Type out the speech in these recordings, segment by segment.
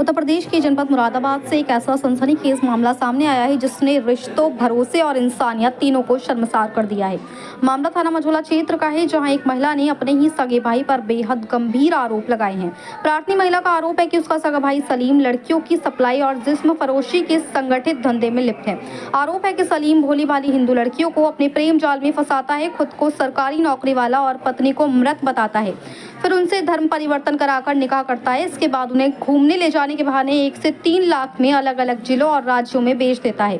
उत्तर प्रदेश के जनपद मुरादाबाद से एक ऐसा सनसनीखेज मामला सामने आया है जिसने रिश्तों, भरोसे और इंसानियत तीनों को शर्मसार कर दिया है। मामला थाना मझौला क्षेत्र का है, जहां एक महिला ने अपने ही सगे भाई पर बेहद गंभीर आरोप लगाए हैं। प्रार्थनी महिला का आरोप है कि उसका सगा भाई सलीम लड़कियों की सप्लाई और जिस्म फरोशी के संगठित धंधे में लिप्त है। आरोप है कि सलीम भोली भाली हिंदू लड़कियों को अपने प्रेम जाल में फंसाता है, खुद को सरकारी नौकरी वाला और पत्नी को मृत बताता है, फिर उनसे धर्म परिवर्तन कराकर निकाह करता है। इसके बाद उन्हें घूमने ले जाने के बहाने 1 से 3 लाख में अलग अलग जिलों और राज्यों में बेच देता है।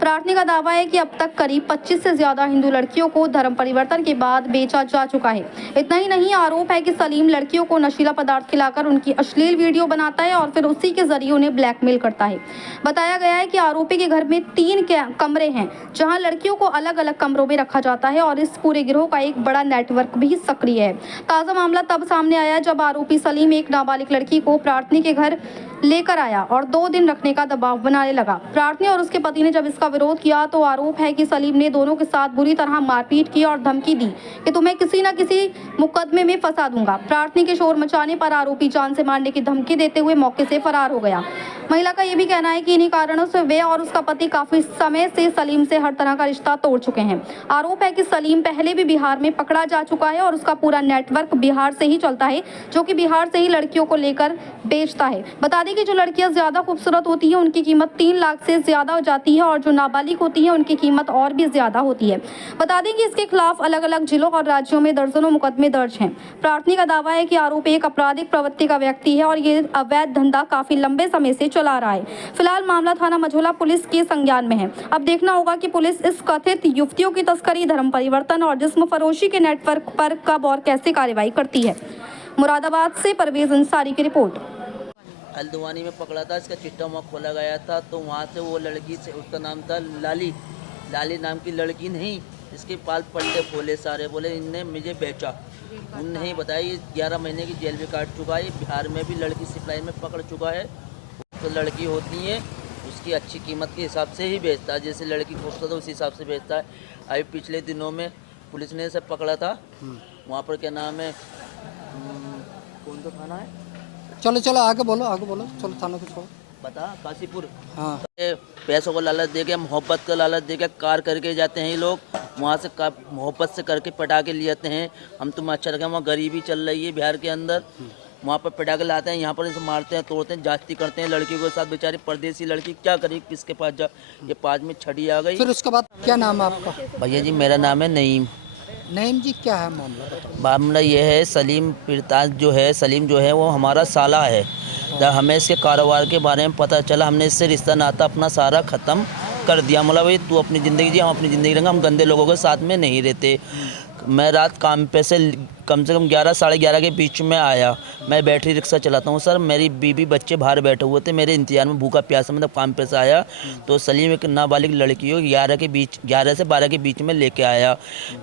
प्रार्थनी का दावा है कि अब तक करीब 25 से ज्यादा हिंदू लड़कियों को धर्म परिवर्तन के बाद बेचा जा चुका है। इतना ही नहीं, आरोप है कि सलीम लड़कियों को नशीला पदार्थ खिलाकर उनकी अश्लील वीडियो बनाता है और फिर उसी के जरिए उन्हें ब्लैकमेल करता है। बताया गया है कि आरोपी के घर में 3 कमरे हैं, जहां लड़कियों को अलग अलग कमरों में रखा जाता है और इस पूरे गिरोह का एक बड़ा नेटवर्क भी सक्रिय है। ताजा मामला तब सामने आया जब आरोपी सलीम एक नाबालिग लड़की को प्रार्थनी के घर लेकर आया और 2 दिन रखने का दबाव बनाने लगा। प्रार्थनी और उसके पति ने जब इसका विरोध किया तो आरोप है कि सलीम ने दोनों के साथ बुरी तरह मारपीट की और धमकी दी कि तुम्हें किसी न किसी मुकदमे में फंसा दूंगा। प्रार्थनी के शोर मचाने पर आरोपी जान से मारने की धमकी देते हुए मौके से फरार हो गया। महिला का यह भी कहना है कि इन्हीं कारणों से वे और उसका पति काफी समय से सलीम से हर तरह का रिश्ता तोड़ चुके हैं। आरोप है कि सलीम पहले भी बिहार में पकड़ा जा चुका है और उसका पूरा नेटवर्क बिहार से ही चलता है, जो कि बिहार से ही लड़कियों को लेकर बेचता है। बता दें कि जो लड़कियां ज्यादा खूबसूरत होती हैं उनकी कीमत 3 लाख से ज्यादा हो जाती है और जो नाबालिग होती हैं उनकी कीमत और भी ज्यादा होती है। बता दें कि इसके खिलाफ अलग अलग जिलों और राज्यों में दर्जनों मुकदमे दर्ज हैं। प्रार्थनी का दावा है कि आरोपी एक आपराधिक प्रवृत्ति का व्यक्ति है और ये अवैध धंधा काफी लंबे समय से चला रहा है। फिलहाल मामला थाना मझौला पुलिस के संज्ञान में है। अब देखना होगा कि पुलिस इस कथित युवतियों की तस्करी, धर्म परिवर्तन और जिस्म फरोशी के नेटवर्क पर कब और कैसे कार्रवाई करती है। मुरादाबाद से परवेज अंसारी की रिपोर्ट। हल्द्वानी में पकड़ा था, इसका चिट्टा वहाँ खोला गया था, तो वहाँ से वो लड़की से, उसका नाम था लाली नाम की लड़की नहीं, इसके पाल पट्टे खोले सारे, बोले इनने मुझे बेचा। उन्होंने नहीं बताया, ये 11 महीने की जेल भी काट चुका है, बिहार में भी लड़की सप्लाई में पकड़ चुका है। तो लड़की होती है उसकी अच्छी कीमत के हिसाब से ही बेचता है, जैसे लड़की खूबसूरत है उस हिसाब से बेचता है। अभी पिछले दिनों में पुलिस ने इसे पकड़ा था, वहाँ पर क्या नाम है, कौन सा थाना है, चलो आगे बोलो चलो थाना को छोड़ो, बता, काशीपुर। हाँ। पैसों को लालच देके, मोहब्बत का लालच देके कार करके जाते हैं ये लोग, वहाँ से मोहब्बत से करके पटा के ले जाते हैं। हम तुम अच्छा रखें, वहाँ गरीबी चल रही है बिहार के अंदर, वहाँ पर पटा के लाते हैं, यहाँ पर इसे मारते हैं, तोड़ते हैं, जाति करते हैं लड़की के साथ। बेचारी परदेसी लड़की क्या करी, किसके पास जा, ये 5 में छड़ी आ गई। फिर उसके बाद क्या नाम है आपका? भैया जी मेरा नाम है नईम। नईम जी, क्या है मामला ये है, सलीम जो है वो हमारा साला है। जब हमें इसके कारोबार के बारे में पता चला, हमने इससे रिश्ता नाता अपना सारा ख़त्म कर दिया। मतलब भाई तू अपनी ज़िंदगी जी, हम अपनी ज़िंदगी रहेंगे, हम गंदे लोगों के साथ में नहीं रहते। मैं रात काम पे से कम 11 साढ़े 11 के बीच में आया। मैं बैटरी रिक्शा चलाता हूँ सर, मेरी बीवी बच्चे बाहर बैठे हुए थे, मेरे इंतजार में भूखा प्यासा, मतलब काम पे से आया तो सलीम एक नाबालिग लड़की हो 11 से 12 के बीच में लेके आया।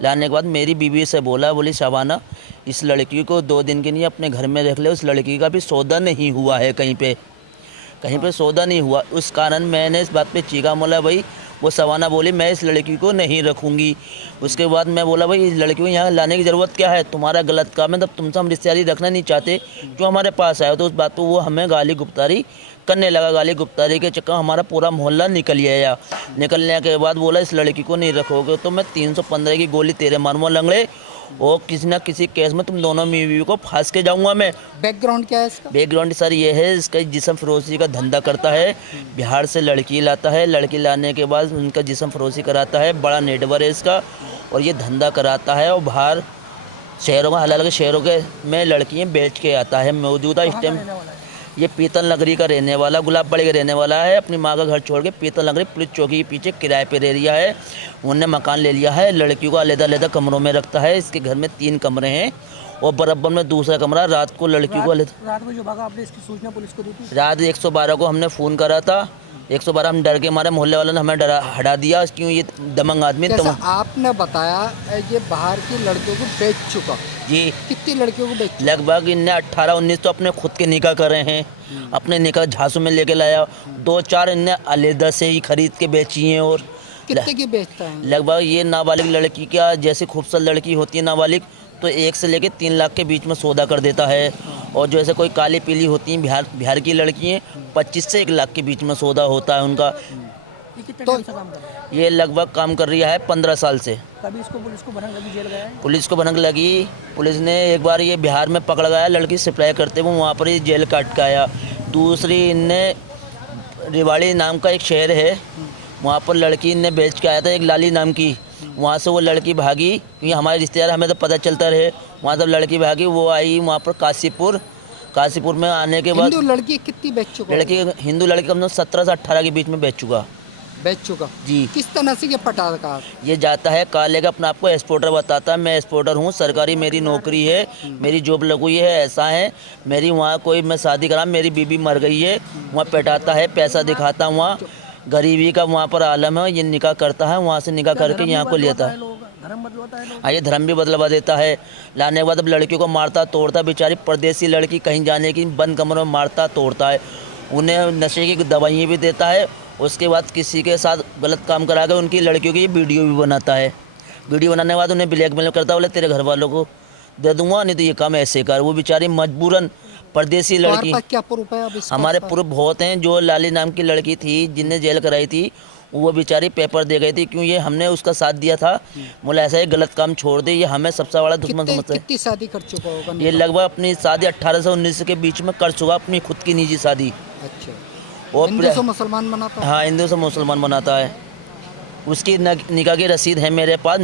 लाने के बाद मेरी बीवी से बोली शबाना, इस लड़की को 2 दिन के लिए अपने घर में रख ले, उस लड़की का भी सौदा नहीं हुआ है, कहीं पे सौदा नहीं हुआ। उस कारण मैंने इस बात पे चीखा, बोला भाई, वो सवाना बोली मैं इस लड़की को नहीं रखूँगी। उसके बाद मैं बोला भाई इस लड़की को यहाँ लाने की ज़रूरत क्या है, तुम्हारा गलत काम है, तब तुमसे हम रिश्तेदारी रखना नहीं चाहते, जो हमारे पास आया। तो उस बात को वो हमें गाली गुप्तारी करने लगा। गाली गुप्तारी के चक्कर हमारा पूरा मोहल्ला निकल आया। निकलने के बाद बोला इस लड़की को नहीं रखोगे तो मैं 315 की गोली तेरे मारूंगा लंगड़े, और किसी न किसी केस में तुम दोनों बीवी को फांस के जाऊंगा मैं। बैकग्राउंड क्या है इसका? बैकग्राउंड सर ये है, इसका जिस्म फरोशी का धंधा करता है, बिहार से लड़की लाता है, लड़की लाने के बाद उनका जिस्म फरोशी कराता है, बड़ा नेटवर्क है इसका, और ये धंधा कराता है और बाहर शहरों में, अलग अलग शहरों के में लड़कियाँ बेच के आता है। मौजूदा इस टाइम ये पीतल नगरी का रहने वाला, गुलाबबाड़ी का रहने वाला है। अपनी माँ का घर छोड़ के पीतल नगरी पुलिस चौकी के पीछे किराए पे रह रहा है। उन्होंने मकान ले लिया है, लड़कियों को अलग-अलग कमरों में रखता है। इसके घर में 3 कमरे हैं और बराबर में दूसरा कमरा। रात को लड़कियों को रात में जो भागा, आपने इसकी सूचना पुलिस को दी थी? रात 112 को हमने फ़ोन करा था। 112 हम डर के हमारे मोहल्ले वालों ने हमें हटा दिया, क्यों ये दमंग आदमी। आपने बताया ये बाहर की लड़कियों को बेच चुका जी। कितनी लड़कियों को बेच? लगभग इनने 18-19 तो अपने खुद के निकाह करे हैं, अपने निकाह झांसू में लेके लाया। 2-4 इनने अलहदा से ही खरीद के बेची हैं। और कितने की बेचता है? लगभग ये नाबालिग लड़की का, जैसे खूबसूरत लड़की होती है नाबालिग, तो 1 से लेके 3 लाख के बीच में सौदा कर देता है। और जो ऐसे कोई काली पीली होती हैं बिहार की लड़की हैं 25 से 1 लाख के बीच में सौदा होता है उनका। ये कितने तो- टाइम से काम कर रहा है? ये लगभग काम कर रही है 15 साल से। कभी इसको पुलिस को भनक लगी, जेल गया है? पुलिस को भनक लगी, पुलिस ने एक बार ये बिहार में पकड़ गया लड़की सप्लाई करते हुए, वहाँ पर ही जेल काट के आया। दूसरी इनने रेवाड़ी नाम का एक शहर है, वहाँ पर लड़की ने बेच के आया था एक लाली नाम की, वहाँ से वो लड़की भागी क्योंकि हमारे रिश्तेदार हमें तो पता चलता रहे, वहाँ तब लड़की भागी, वो आई वहाँ पर काशीपुर में आने के बाद हिंदू लड़की कितनी बेच चुका है? लड़की हिंदू लड़की कम से कम 17 से 18 के बीच में बेच चुका जी। किस तरह से ये पटाखा? ये जाता है काले का अपना आपको एक्सपोर्टर बताता है, मैं एक्सपोर्टर हूँ, सरकारी मेरी नौकरी है, मेरी जॉब लगी है, ऐसा है मेरी, वहाँ कोई मैं शादी करा मेरी बीबी मर गई है, वहाँ पेटाता है, पैसा दिखाता है, वहाँ गरीबी का वहाँ पर आलम है, ये निकाह करता है, वहाँ से निकाह करके यहाँ को लेता है। धर्म बदलवाता है लोग। हाँ, ये धर्म भी बदलवा देता है, लाने के बाद अब लड़कियों को मारता तोड़ता, बेचारी परदेसी लड़की कहीं जाने की बंद कमरों में मारता तोड़ता है, उन्हें नशे की दवाइयाँ भी देता है, उसके बाद किसी के साथ गलत काम करा के उनकी लड़कियों की वीडियो भी बनाता है, वीडियो बनाने के बाद उन्हें ब्लैकमेल करता है, बोले तेरे घर वालों को दे दूंगा नहीं तो ये काम ऐसे कर। वो बेचारी मजबूरन परदेसी लड़की। क्या प्रूफ है अब इसका? हमारे प्रूफ बहुत हैं। जो लाली नाम की लड़की थी जिनने जेल कराई थी, वो बेचारी पेपर दे गई थी क्यों ये हमने उसका साथ दिया था, बोला ऐसा ही गलत काम छोड़ दे, ये हमें सबसे बड़ा दुश्मन समझते हैं। कितनी शादी कर चुका होगा? ये लगभग अपनी शादी 18 से 19 के बीच में कर चुका, अपनी खुद की निजी शादी। अच्छा, और हिंदू से मुसलमान बनाता है? हाँ, हिंदू से मुसलमान बनाता है। उसकी निकाह की रसीद है मेरे पास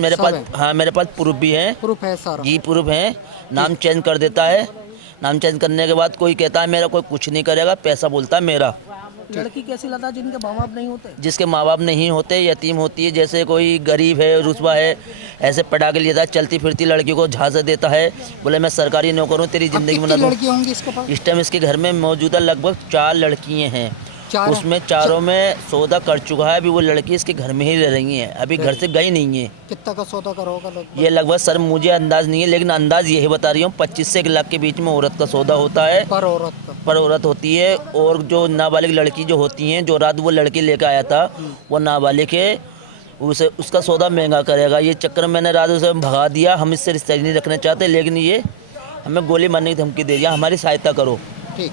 हाँ, मेरे पास प्रूफ भी है। प्रूफ है सारा? जी प्रूफ है। नाम चेंज कर देता है, नाम चेंज करने के बाद कोई कहता है मेरा कोई कुछ नहीं करेगा, पैसा बोलता है मेरा। लड़की कैसी लता जिनके माँ बाप नहीं होते? जिसके माँ बाप नहीं होते, यतीम होती है, जैसे कोई गरीब है, रुस्वा है, ऐसे पटाखे लेता है, चलती फिरती लड़की को झांसा देता है, बोले मैं सरकारी नौकर हूँ, तेरी जिंदगी बना दूँ। लड़की होंगी इसके पास? इस टाइम इसके घर में मौजूदा लगभग 4 लड़कियाँ हैं, उसमें चारों में सौदा कर चुका है। अभी वो लड़की इसके घर में ही रह रही है, अभी घर से गई नहीं है। कितना का सौदा करा होगा लगभग? ये लगभग सर मुझे अंदाज नहीं है, लेकिन अंदाज यही बता रही हूँ 25 से 1 लाख के बीच में औरत का सौदा होता है, पर औरत होती है। और जो नाबालिग लड़की जो होती हैं, जो रात वो लड़की लेकर आया था, वो नाबालिग है, उसे उसका सौदा महंगा करेगा। ये चक्कर मैंने रात उसे भगा दिया, हम इससे रिश्ता नहीं रखना चाहते, लेकिन ये हमें गोली मारने की धमकी दे दिया, हमारी सहायता करो। ठीक।